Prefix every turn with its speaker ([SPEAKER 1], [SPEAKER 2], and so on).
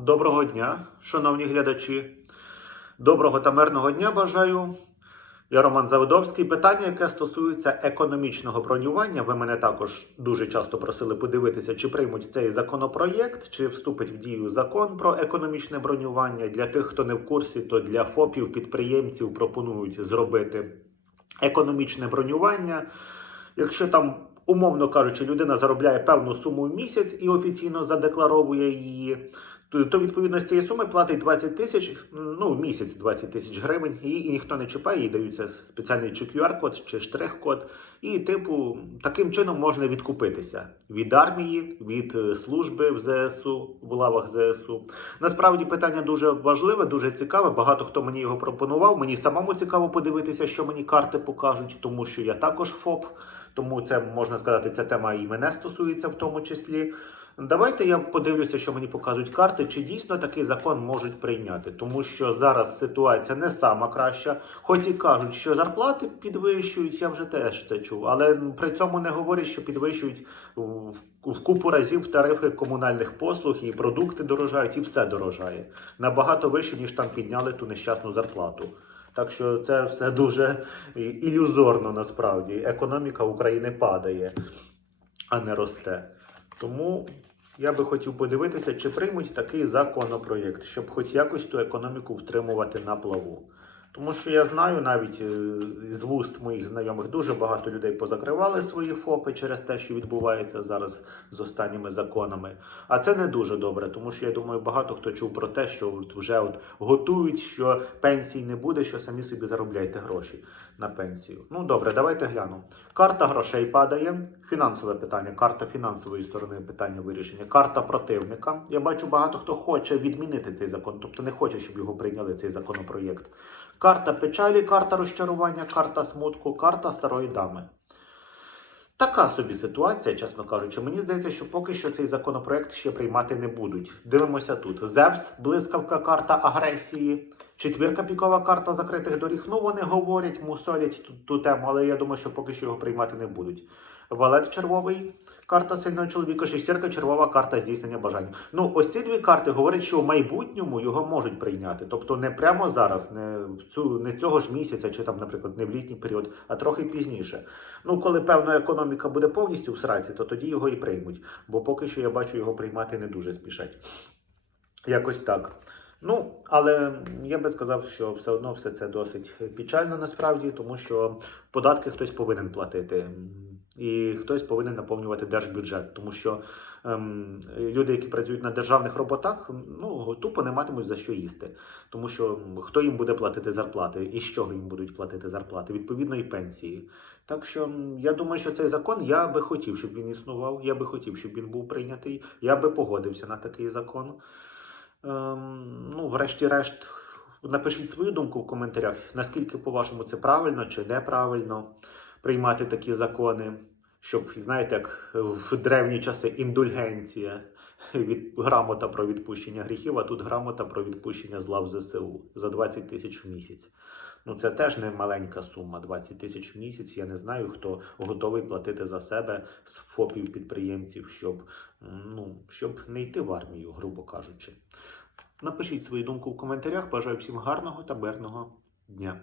[SPEAKER 1] Доброго дня, шановні глядачі. Доброго та мирного дня бажаю. Я Роман Заводовський. Питання, яке стосується економічного бронювання, ви мене також дуже часто просили подивитися, чи приймуть цей законопроєкт, чи вступить в дію закон про економічне бронювання. Для тих, хто не в курсі, то для ФОПів, підприємців пропонують зробити економічне бронювання. Якщо там, умовно кажучи, людина заробляє певну суму в місяць і офіційно задекларовує її, то, відповідно з цієї суми платить 20 тисяч, ну в місяць 20 тисяч гривень, і, і ніхто не чіпає, їй даються спеціальний чи QR-код, чи штрих-код. І, типу, таким чином можна відкупитися від армії, від е, служби в ЗСУ, в лавах ЗСУ. Насправді питання дуже важливе, дуже цікаве. Багато хто мені його пропонував. Мені самому цікаво подивитися, що мені карти покажуть, тому що я також ФОП. Тому це можна сказати, ця тема і мене стосується в тому числі. Давайте я подивлюся, що мені показують карти, чи дійсно такий закон можуть прийняти, тому що зараз ситуація не сама краща. Хоч і кажуть, що зарплати підвищують, я вже теж це чув, але при цьому не говорять, що підвищують в купу разів тарифи комунальних послуг, і продукти дорожають, і все дорожає набагато вище, ніж там підняли ту нещасну зарплату. Так що це все дуже ілюзорно насправді. Економіка України падає, а не росте. Тому я би хотів подивитися, чи приймуть такий законопроєкт, щоб хоч якось ту економіку втримувати на плаву. Тому що я знаю навіть е, з вуст моїх знайомих дуже багато людей позакривали свої ФОПи через те, що відбувається зараз з останніми законами. А це не дуже добре, тому що я думаю, багато хто чув про те, що от вже от готують, що пенсій не буде, що самі собі заробляйте гроші на пенсію. Ну добре, давайте глянемо. Карта грошей падає. Фінансове питання, карта фінансової сторони питання вирішення, карта противника. Я бачу, багато хто хоче відмінити цей закон, тобто не хоче, щоб його прийняли цей законопроєкт. Карта печалі, карта розчарування, карта смутку, карта старої дами. Така собі ситуація, чесно кажучи. Мені здається, що поки що цей законопроект ще приймати не будуть. Дивимося тут: Зевс, блискавка, карта агресії, четвірка пікова карта закритих доріг. Ну вони говорять, мусолять ту, ту тему, але я думаю, що поки що його приймати не будуть. Валет червовий, карта сильного чоловіка, шестірка червова карта здійснення бажань. Ну, ось ці дві карти говорять, що в майбутньому його можуть прийняти. Тобто не прямо зараз, не в цю не цього ж місяця, чи там, наприклад, не в літній період, а трохи пізніше. Ну, коли певна економіка буде повністю в сраці, то тоді його і приймуть. Бо поки що я бачу, його приймати не дуже спішать. Якось так. Ну, але я би сказав, що все одно все це досить печально насправді, тому що податки хтось повинен платити. І хтось повинен наповнювати держбюджет, тому що ем, люди, які працюють на державних роботах, ну тупо не матимуть за що їсти. Тому що хто їм буде платити зарплати і з чого їм будуть платити зарплати, відповідно і пенсії. Так що я думаю, що цей закон я би хотів, щоб він існував. Я би хотів, щоб він був прийнятий. Я би погодився на такий закон. Ем, ну, врешті-решт, напишіть свою думку в коментарях, наскільки, по-вашому, це правильно чи неправильно приймати такі закони, щоб, знаєте, як в древні часи індульгенція, від, грамота про відпущення гріхів, а тут грамота про відпущення зла в ЗСУ за 20 тисяч в місяць. Ну, це теж не маленька сума, 20 тисяч в місяць. Я не знаю, хто готовий платити за себе з ФОПів підприємців, щоб, ну, щоб не йти в армію, грубо кажучи. Напишіть свою думку в коментарях. Бажаю всім гарного та мирного дня.